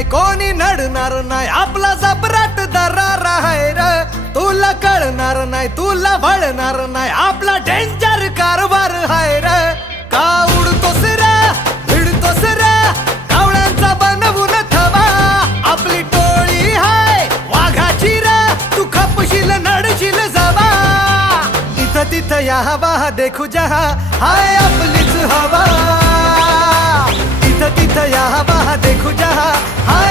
नाही कोणी नडणार नाही आपला जबराट दरार आहे र तुला कळणार नाही तुला वळणार नाही आपला डेंजर कारभार आहे र का उडतोस रे भिडतोस रे कावळ्यांचा बनवून थवा आपली टोळी हाय वाघाची रे तू खपशील नडशील जवा इथं तिथं या हवा देखू जहा हाय आपलीच हवा इथं तिथं या हवा देखू जहा हाय